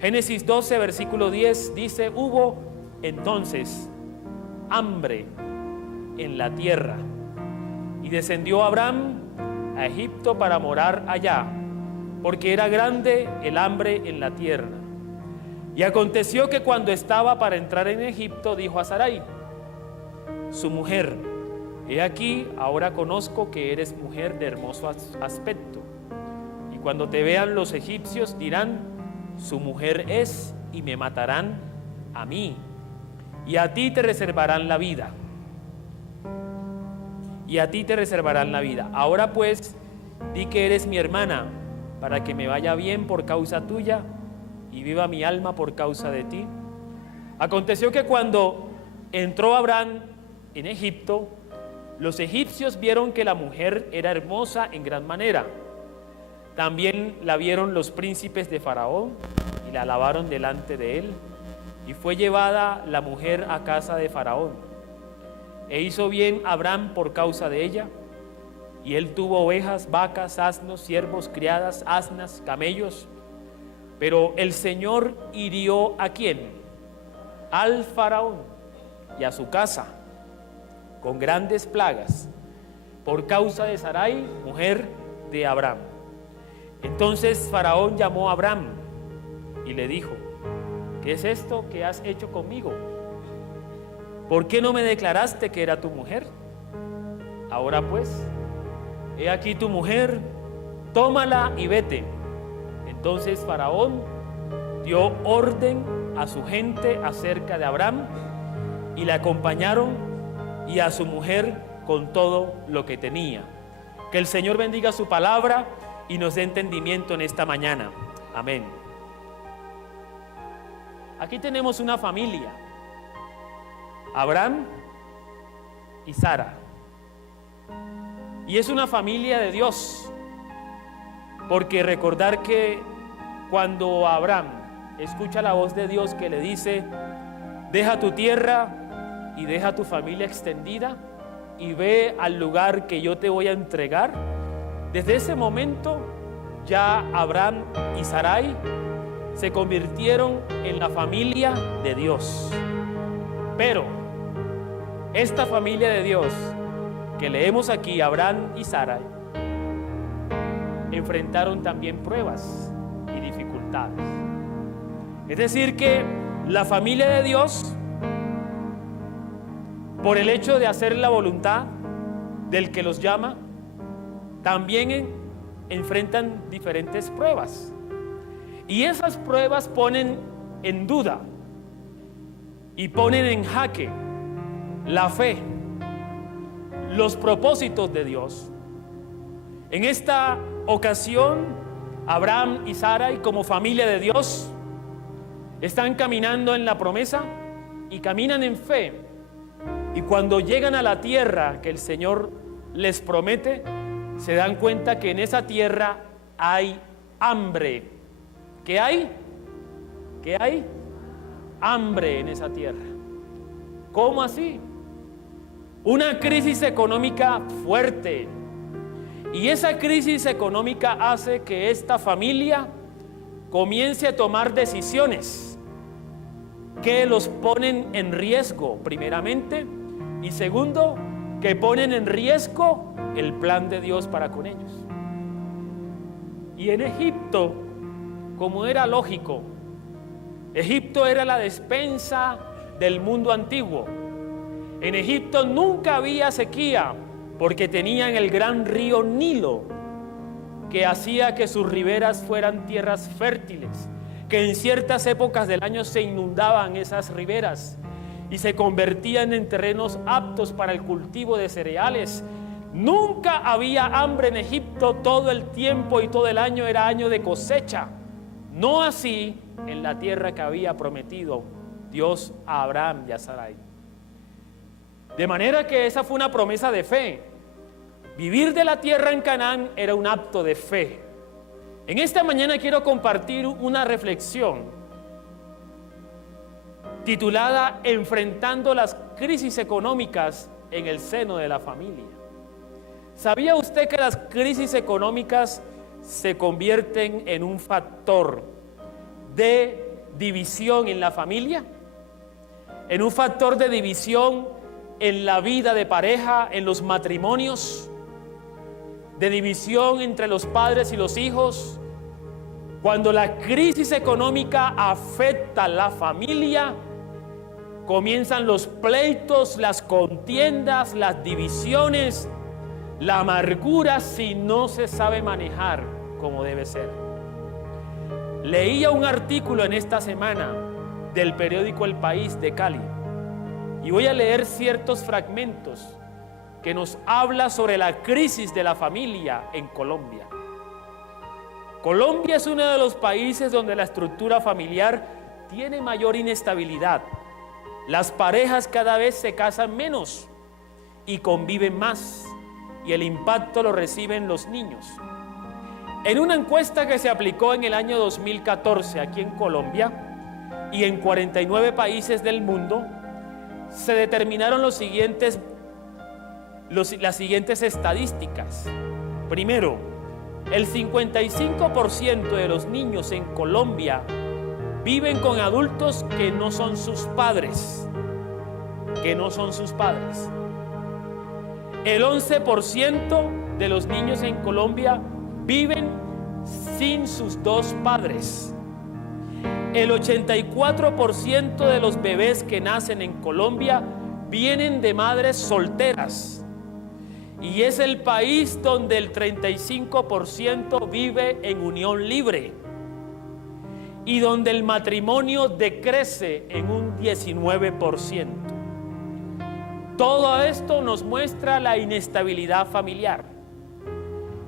Génesis 12, versículo 10 dice: hubo entonces hambre en la tierra, y descendió Abraham a Egipto para morar allá, porque era grande el hambre en la tierra. Y aconteció que cuando estaba para entrar en Egipto, dijo a Sarai, su mujer: he aquí, ahora conozco que eres mujer de hermoso aspecto, y cuando te vean los egipcios dirán: su mujer es, y me matarán a mí, y a ti te reservarán la vida. Y a ti te reservarán la vida. Ahora pues, di que eres mi hermana, para que me vaya bien por causa tuya, y viva mi alma por causa de ti. Aconteció que cuando entró Abraham en Egipto, los egipcios vieron que la mujer era hermosa en gran manera. También la vieron los príncipes de Faraón y la alabaron delante de él. Y fue llevada la mujer a casa de Faraón. E hizo bien Abraham por causa de ella. Y él tuvo ovejas, vacas, asnos, siervos, criadas, asnas, camellos. Pero el Señor hirió ¿a quién? Al Faraón y a su casa con grandes plagas por causa de Sarai, mujer de Abraham. Entonces Faraón llamó a Abraham y le dijo: ¿qué es esto que has hecho conmigo? ¿Por qué no me declaraste que era tu mujer? Ahora pues, he aquí tu mujer, tómala y vete. Entonces Faraón dio orden a su gente acerca de Abraham, y le acompañaron, y a su mujer con todo lo que tenía. Que el Señor bendiga su palabra y nos dé entendimiento en esta mañana. Amén. Aquí tenemos una familia: Abraham y Sara. Y es una familia de Dios, porque recordar que cuando Abraham escucha la voz de Dios que le dice: deja tu tierra y deja tu familia extendida y ve al lugar que yo te voy a entregar, desde ese momento ya Abraham y Sarai se convirtieron en la familia de Dios. Pero esta familia de Dios que leemos aquí, Abraham y Sarai, enfrentaron también pruebas y dificultades. Es decir que la familia de Dios, por el hecho de hacer la voluntad del que los llama, también enfrentan diferentes pruebas. Y esas pruebas ponen en duda y ponen en jaque la fe, los propósitos de Dios. En esta ocasión, Abraham y Sarai, como familia de Dios, están caminando en la promesa y caminan en fe. Y cuando llegan a la tierra que el Señor les promete, se dan cuenta que en esa tierra hay hambre. ¿Qué hay? ¿Qué hay? Hambre en esa tierra. ¿Cómo así? Una crisis económica fuerte. Y esa crisis económica hace que esta familia comience a tomar decisiones que los ponen en riesgo, primeramente, y segundo, que ponen en riesgo el plan de Dios para con ellos. Y en Egipto, como era lógico, Egipto era la despensa del mundo antiguo. En Egipto nunca había sequía, porque tenían el gran río Nilo, que hacía que sus riberas fueran tierras fértiles, que en ciertas épocas del año se inundaban esas riberas y se convertían en terrenos aptos para el cultivo de cereales. Nunca había hambre en Egipto, todo el tiempo y todo el año era año de cosecha. No así en la tierra que había prometido Dios a Abraham y a Sarai. De manera que esa fue una promesa de fe. Vivir de la tierra en Canaán era un acto de fe. En esta mañana quiero compartir una reflexión titulada Enfrentando las crisis económicas en el seno de la familia. ¿Sabía usted que las crisis económicas se convierten en un factor de división en la familia, en un factor de división en la vida de pareja, en los matrimonios, de división entre los padres y los hijos. Cuando la crisis económica afecta a la familia, comienzan los pleitos, las contiendas, las divisiones, la amargura si no se sabe manejar como debe ser. Leía un artículo en esta semana del periódico El País de Cali y voy a leer ciertos fragmentos que nos habla sobre la crisis de la familia en Colombia. Colombia es uno de los países donde la estructura familiar tiene mayor inestabilidad. Las parejas cada vez se casan menos y conviven más, y el impacto lo reciben los niños. En una encuesta que se aplicó en el año 2014 aquí en Colombia y en 49 países del mundo, se determinaron las siguientes estadísticas. Primero, el 55% de los niños en Colombia viven con adultos que no son sus padres. El 11% de los niños en Colombia viven sin sus dos padres. El 84% de los bebés que nacen en Colombia vienen de madres solteras. Y es el país donde el 35% vive en unión libre y donde el matrimonio decrece en un 19%. Todo esto nos muestra la inestabilidad familiar.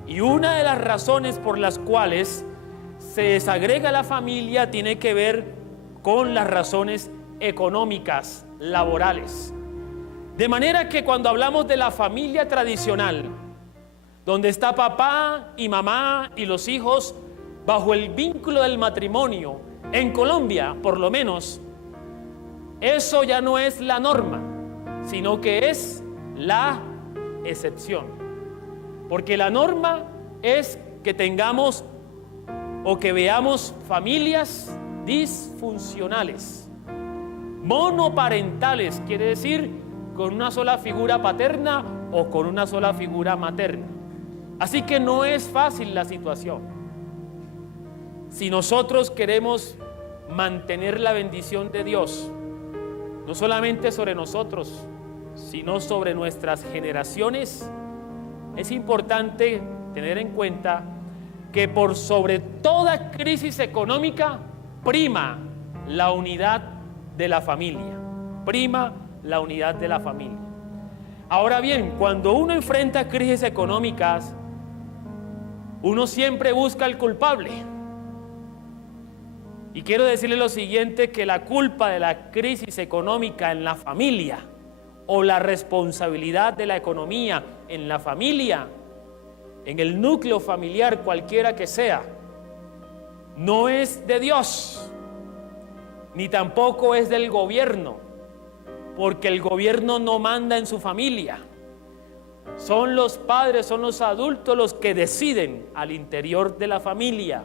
Y una de las razones por las cuales se desagrega la familia tiene que ver con las razones económicas, laborales. De manera que cuando hablamos de la familia tradicional, donde está papá y mamá y los hijos bajo el vínculo del matrimonio, en Colombia por lo menos, eso ya no es la norma, sino que es la excepción. Porque la norma es que tengamos o que veamos familias disfuncionales, monoparentales, quiere decir con una sola figura paterna o con una sola figura materna. Así que no es fácil la situación. Si nosotros queremos mantener la bendición de Dios, no solamente sobre nosotros, sino sobre nuestras generaciones, es importante tener en cuenta que por sobre toda crisis económica prima la unidad de la familia. Prima la unidad de la familia. Ahora bien, cuando uno enfrenta crisis económicas, uno siempre busca al culpable. Y quiero decirle lo siguiente, que la culpa de la crisis económica en la familia o la responsabilidad de la economía en la familia, en el núcleo familiar cualquiera que sea, no es de Dios, ni tampoco es del gobierno, porque el gobierno no manda en su familia. Son los padres, son los adultos los que deciden al interior de la familia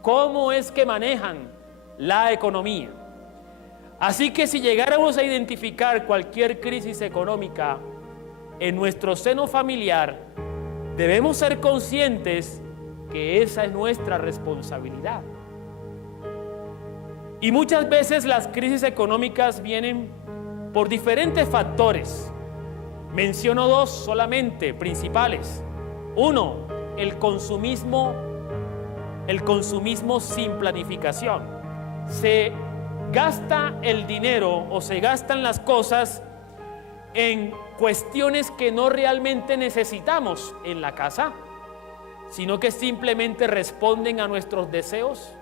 cómo es que manejan la economía. Así que si llegáramos a identificar cualquier crisis económica en nuestro seno familiar, debemos ser conscientes que esa es nuestra responsabilidad. Y muchas veces las crisis económicas vienen por diferentes factores. Menciono dos solamente principales. Uno, el consumismo sin planificación. Se gasta el dinero o se gastan las cosas en cuestiones que no realmente necesitamos en la casa, sino que simplemente responden a nuestros deseos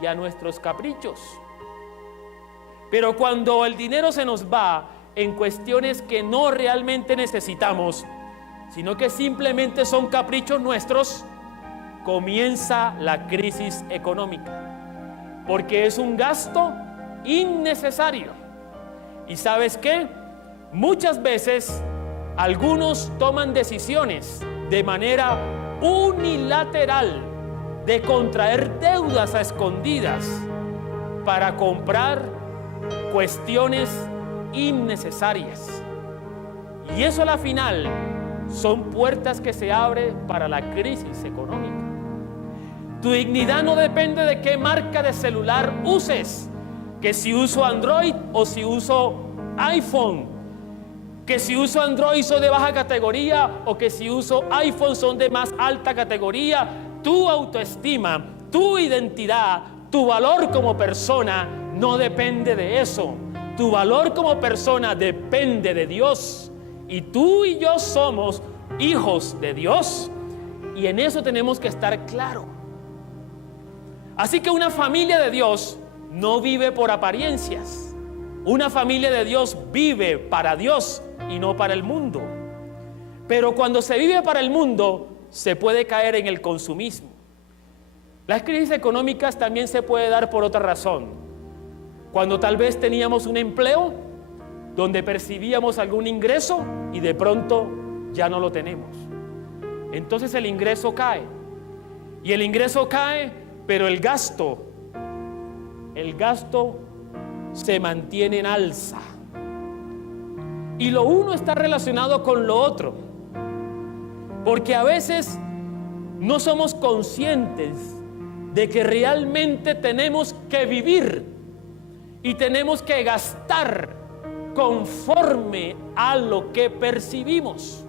y a nuestros caprichos. Pero cuando el dinero se nos va en cuestiones que no realmente necesitamos, sino que simplemente son caprichos nuestros, comienza la crisis económica, porque es un gasto innecesario. ¿Y sabes qué? Muchas veces algunos toman decisiones de manera unilateral de contraer deudas a escondidas para comprar cuestiones innecesarias. Y eso a la final son puertas que se abren para la crisis económica. Tu dignidad no depende de qué marca de celular uses, que si uso Android o si uso iPhone, que si uso Android soy de baja categoría o que si uso iPhone son de más alta categoría. Tu autoestima, tu identidad, tu valor como persona no depende de eso. Tu valor como persona depende de Dios. Y tú y yo somos hijos de Dios. Y en eso tenemos que estar claros. Así que una familia de Dios no vive por apariencias. Una familia de Dios vive para Dios y no para el mundo. Pero cuando se vive para el mundo, se puede caer en el consumismo. Las crisis económicas también se puede dar por otra razón. Cuando tal vez teníamos un empleo donde percibíamos algún ingreso y de pronto ya no lo tenemos. Entonces el ingreso cae. Y el ingreso cae, pero el gasto se mantiene en alza. Y lo uno está relacionado con lo otro. Porque a veces no somos conscientes de que realmente tenemos que vivir y tenemos que gastar conforme a lo que percibimos.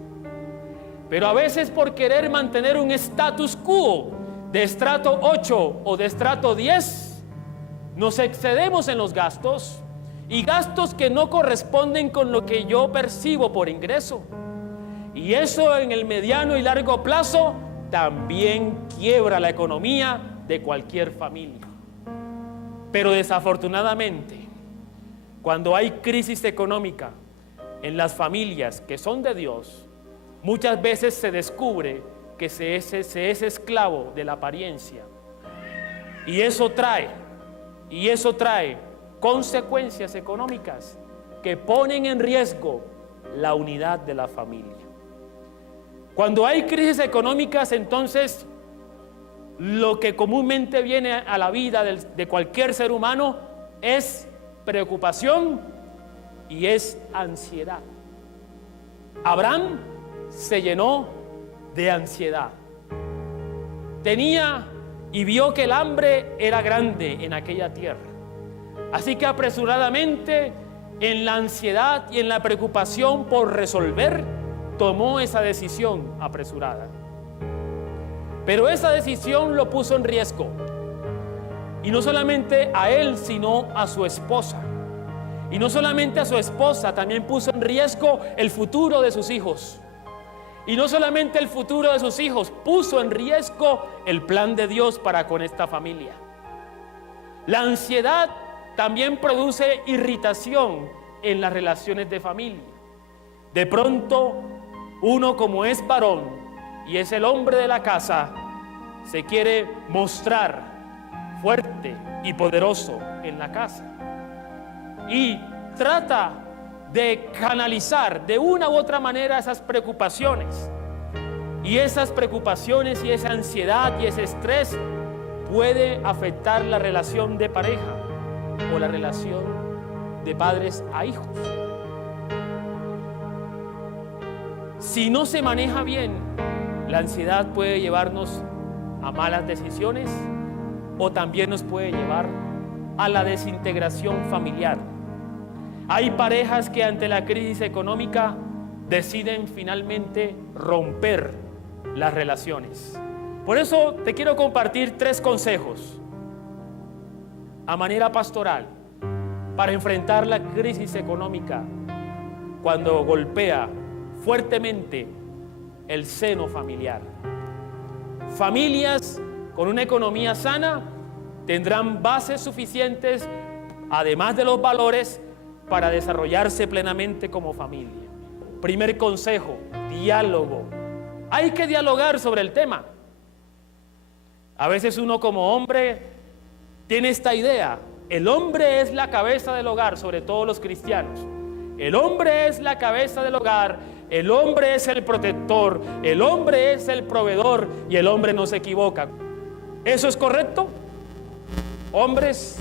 Pero a veces por querer mantener un status quo de estrato 8 o de estrato 10, nos excedemos en los gastos, y gastos que no corresponden con lo que yo percibo por ingreso. Y eso en el mediano y largo plazo también quiebra la economía de cualquier familia. Pero desafortunadamente, cuando hay crisis económica en las familias que son de Dios, muchas veces se descubre que se es esclavo de la apariencia. Y eso trae consecuencias económicas que ponen en riesgo la unidad de la familia. Cuando hay crisis económicas, entonces lo que comúnmente viene a la vida de cualquier ser humano es preocupación y es ansiedad. Abraham se llenó de ansiedad. Tenía y vio que el hambre era grande en aquella tierra. Así que apresuradamente, en la ansiedad y en la preocupación por resolver, tomó esa decisión apresurada. Pero esa decisión lo puso en riesgo. Y no solamente a él, sino a su esposa. Y no solamente a su esposa, también puso en riesgo el futuro de sus hijos. Y no solamente el futuro de sus hijos, puso en riesgo el plan de Dios para con esta familia. La ansiedad también produce irritación en las relaciones de familia. De pronto, uno, como es varón y es el hombre de la casa, se quiere mostrar fuerte y poderoso en la casa y trata de canalizar de una u otra manera esas preocupaciones. Y esas preocupaciones y esa ansiedad y ese estrés puede afectar la relación de pareja o la relación de padres a hijos. Si no se maneja bien, la ansiedad puede llevarnos a malas decisiones o también nos puede llevar a la desintegración familiar. Hay parejas que ante la crisis económica deciden finalmente romper las relaciones. Por eso te quiero compartir 3 consejos a manera pastoral para enfrentar la crisis económica cuando golpea fuertemente el seno familiar. Familias con una economía sana tendrán bases suficientes, además de los valores, para desarrollarse plenamente como familia. Primer consejo: diálogo. Hay que dialogar sobre el tema. A veces uno como hombre tiene esta idea: el hombre es la cabeza del hogar, sobre todo los cristianos. El hombre es la cabeza del hogar, el hombre es el protector, el hombre es el proveedor y el hombre no se equivoca. ¿Eso es correcto? Hombres,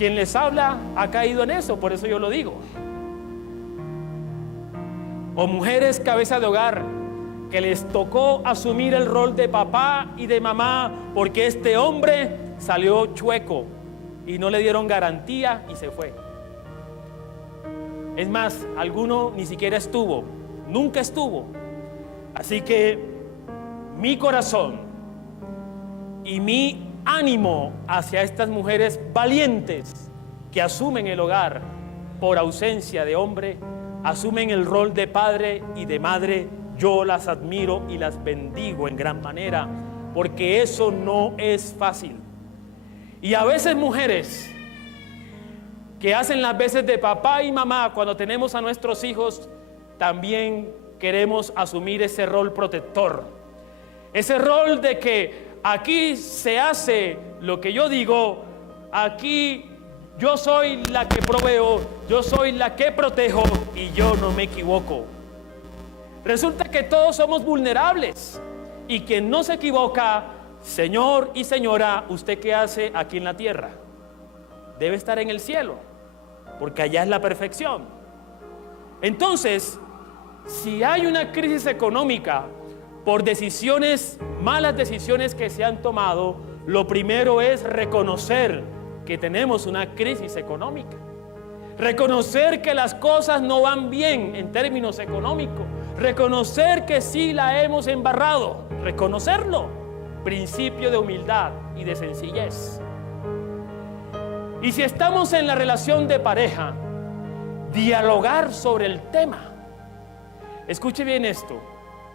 quien les habla ha caído en eso, por eso yo lo digo. O mujeres cabeza de hogar que les tocó asumir el rol de papá y de mamá porque este hombre salió chueco y no le dieron garantía y se fue. Es más, alguno ni siquiera estuvo, nunca estuvo. Así que mi corazón y mi ánimo hacia estas mujeres valientes que asumen el hogar por ausencia de hombre, asumen el rol de padre y de madre. Yo las admiro y las bendigo en gran manera, porque eso no es fácil. Y a veces mujeres que hacen las veces de papá y mamá cuando tenemos a nuestros hijos, también queremos asumir ese rol protector, ese rol de que aquí se hace lo que yo digo, aquí yo soy la que proveo, yo soy la que protejo y yo no me equivoco. Resulta que todos somos vulnerables y quien no se equivoca, señor y señora, ¿usted qué hace aquí en la tierra? Debe estar en el cielo, porque allá es la perfección. Entonces, si hay una crisis económica por decisiones, malas decisiones que se han tomado, lo primero es reconocer que tenemos una crisis económica, reconocer que las cosas no van bien en términos económicos, reconocer que sí la hemos embarrado, reconocerlo, principio de humildad y de sencillez. Y si estamos en la relación de pareja, dialogar sobre el tema. Escuche bien esto,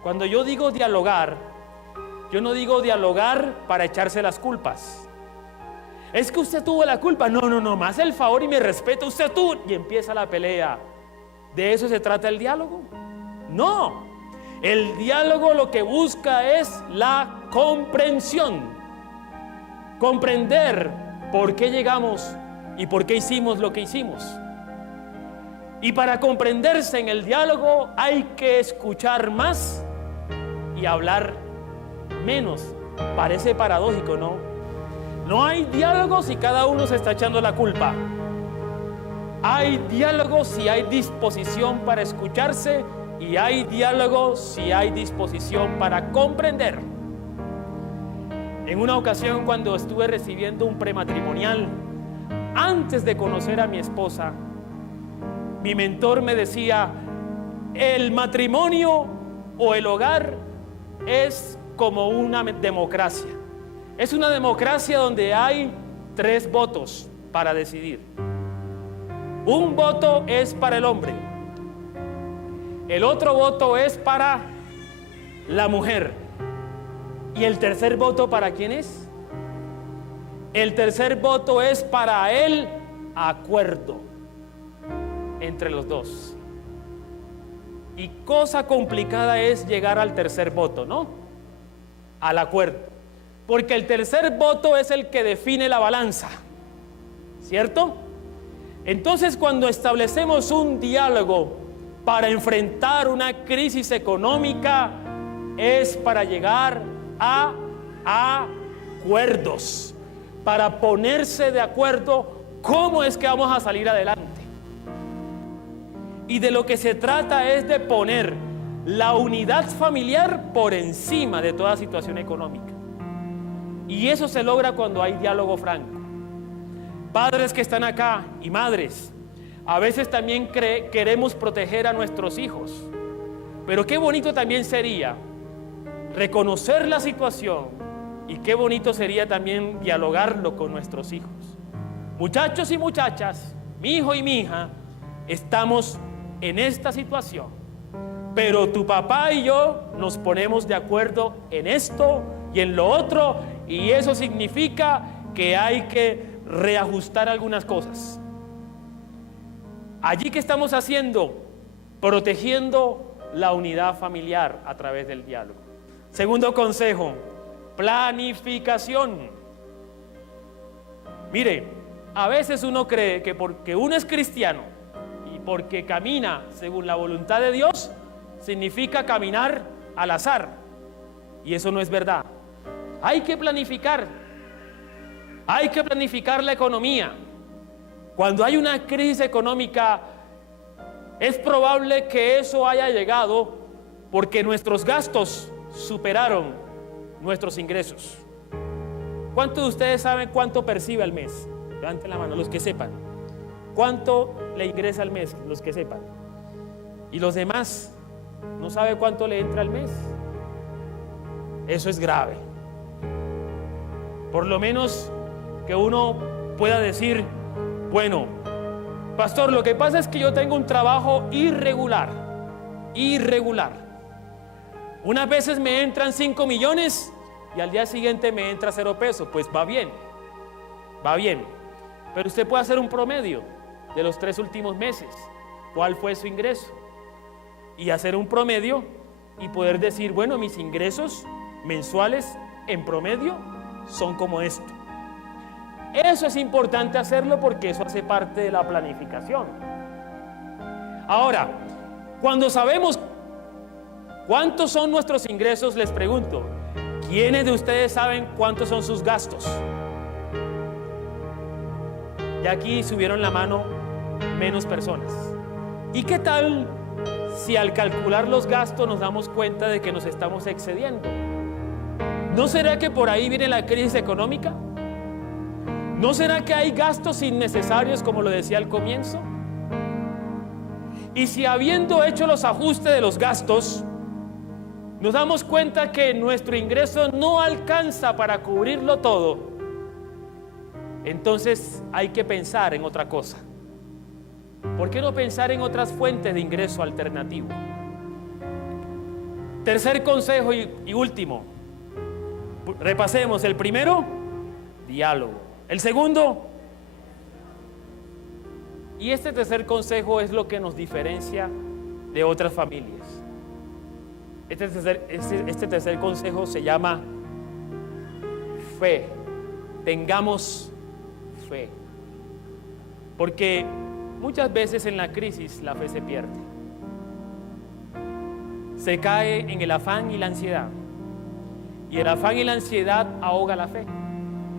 cuando yo digo dialogar, yo no digo dialogar para echarse las culpas. Es que usted tuvo la culpa, no, más el favor y me respeta, usted tuvo, y empieza la pelea. ¿De eso se trata el diálogo? No, el diálogo lo que busca es la comprensión, comprender por qué llegamos y por qué hicimos lo que hicimos. Y para comprenderse en el diálogo hay que escuchar más y hablar menos. Parece paradójico, ¿no? No hay diálogo si cada uno se está echando la culpa. Hay diálogo si hay disposición para escucharse y hay diálogo si hay disposición para comprender. En una ocasión, cuando estuve recibiendo un prematrimonial, antes de conocer a mi esposa, mi mentor me decía: el matrimonio o el hogar es como una democracia. Es una democracia donde hay 3 votos para decidir. Un voto es para el hombre, el otro voto es para la mujer, y el tercer voto, ¿para quién es? El tercer voto es para el acuerdo entre los dos. Y cosa complicada es llegar al tercer voto, ¿no? Al acuerdo, porque el tercer voto es el que define la balanza, ¿cierto? Entonces, cuando establecemos un diálogo para enfrentar una crisis económica, es para llegar a acuerdos, para ponerse de acuerdo cómo es que vamos a salir adelante. Y de lo que se trata es de poner la unidad familiar por encima de toda situación económica. Y eso se logra cuando hay diálogo franco. Padres que están acá y madres, a veces también queremos proteger a nuestros hijos, pero qué bonito también sería reconocer la situación y qué bonito sería también dialogarlo con nuestros hijos. Muchachos y muchachas, mi hijo y mi hija, estamos en esta situación, pero tu papá y yo nos ponemos de acuerdo en esto y en lo otro, y eso significa que hay que reajustar algunas cosas. Allí que estamos haciendo, protegiendo la unidad familiar a través del diálogo. Segundo consejo, planificación. Mire, a veces uno cree que porque uno es cristiano y porque camina según la voluntad de Dios, significa caminar al azar. Y eso no es verdad. Hay que planificar la economía, Cuando hay una crisis económica, es probable que eso haya llegado porque nuestros gastos superaron nuestros ingresos. ¿Cuántos de ustedes saben cuánto percibe al mes? Levanten la mano, los que sepan. ¿Cuánto le ingresa al mes? Los que sepan. Y los demás, ¿no sabe cuánto le entra al mes? Eso es grave. Por lo menos que uno pueda decir, bueno, pastor, lo que pasa es que yo tengo un trabajo irregular. Unas veces me entran 5 millones y al día siguiente me entra 0 pesos. Pues va bien. Pero usted puede hacer un promedio de los 3 últimos meses. ¿Cuál fue su ingreso? Y hacer un promedio y poder decir, bueno, mis ingresos mensuales en promedio son como esto. Eso es importante hacerlo porque eso hace parte de la planificación. Ahora, cuando sabemos cuántos son nuestros ingresos, les pregunto, ¿quiénes de ustedes saben cuántos son sus gastos? Y aquí subieron la mano menos personas. ¿Y qué tal si al calcular los gastos nos damos cuenta de que nos estamos excediendo? ¿No será que por ahí viene la crisis económica? ¿No será que hay gastos innecesarios, como lo decía al comienzo? Y si habiendo hecho los ajustes de los gastos, nos damos cuenta que nuestro ingreso no alcanza para cubrirlo todo, entonces hay que pensar en otra cosa. ¿Por qué no pensar en otras fuentes de ingreso alternativo? Tercer consejo y último. Repasemos. El primero, diálogo. El segundo, y este tercer consejo es lo que nos diferencia de otras familias. Este tercer consejo se llama fe. Tengamos fe. Porque muchas veces en la crisis la fe se pierde. Se cae en el afán y la ansiedad. Y el afán y la ansiedad ahoga la fe.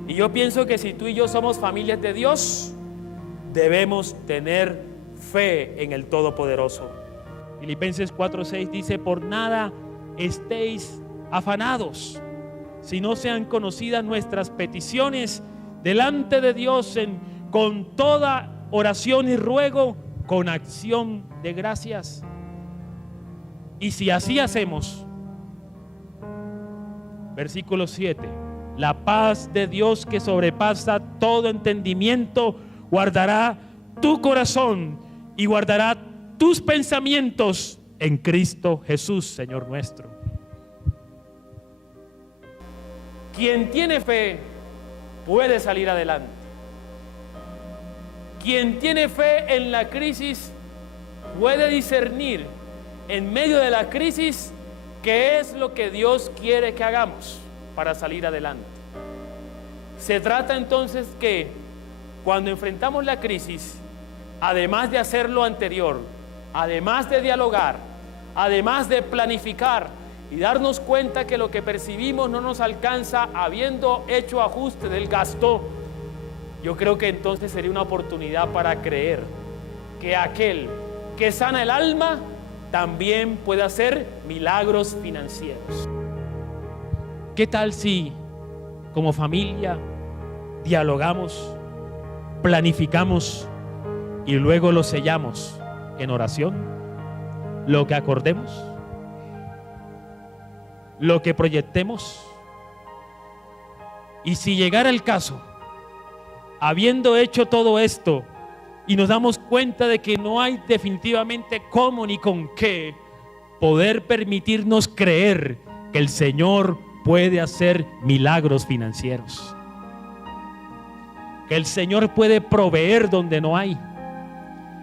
Y yo pienso que si tú y yo somos familias de Dios, debemos tener fe en el Todopoderoso. Filipenses 4:6 dice: por nada estéis afanados, si no sean conocidas nuestras peticiones delante de Dios con toda oración y ruego, con acción de gracias. Y si así hacemos, versículo 7, la paz de Dios que sobrepasa todo entendimiento guardará tu corazón y guardará tus pensamientos en Cristo Jesús, Señor nuestro. Quien tiene fe puede salir adelante. Quien tiene fe en la crisis puede discernir en medio de la crisis qué es lo que Dios quiere que hagamos para salir adelante. Se trata entonces que cuando enfrentamos la crisis, además de hacer lo anterior, además de dialogar, además de planificar y darnos cuenta que lo que percibimos no nos alcanza habiendo hecho ajuste del gasto, yo creo que entonces sería una oportunidad para creer que aquel que sana el alma también puede hacer milagros financieros. ¿Qué tal si como familia dialogamos, planificamos y luego lo sellamos en oración? Lo que acordemos, lo que proyectemos. Y si llegara el caso, habiendo hecho todo esto y nos damos cuenta de que no hay definitivamente cómo ni con qué, poder permitirnos creer que el Señor puede hacer milagros financieros, que el Señor puede proveer donde no hay,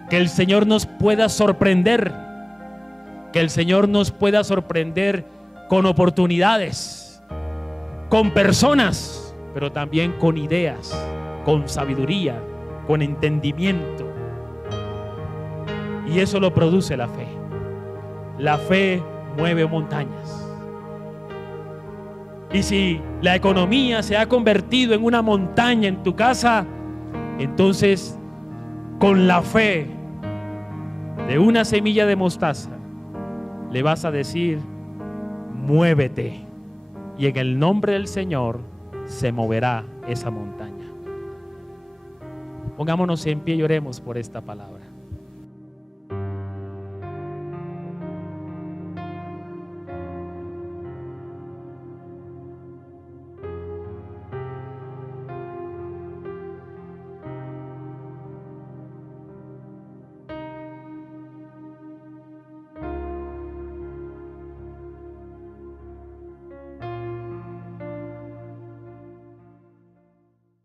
que el Señor nos pueda sorprender, que el Señor nos pueda sorprender con oportunidades, con personas, pero también con ideas, con sabiduría, con entendimiento. Y eso lo produce la fe. La fe mueve montañas. Y si la economía se ha convertido en una montaña en tu casa, entonces con la fe de una semilla de mostaza, le vas a decir: muévete, y en el nombre del Señor se moverá esa montaña. Pongámonos en pie y oremos por esta palabra.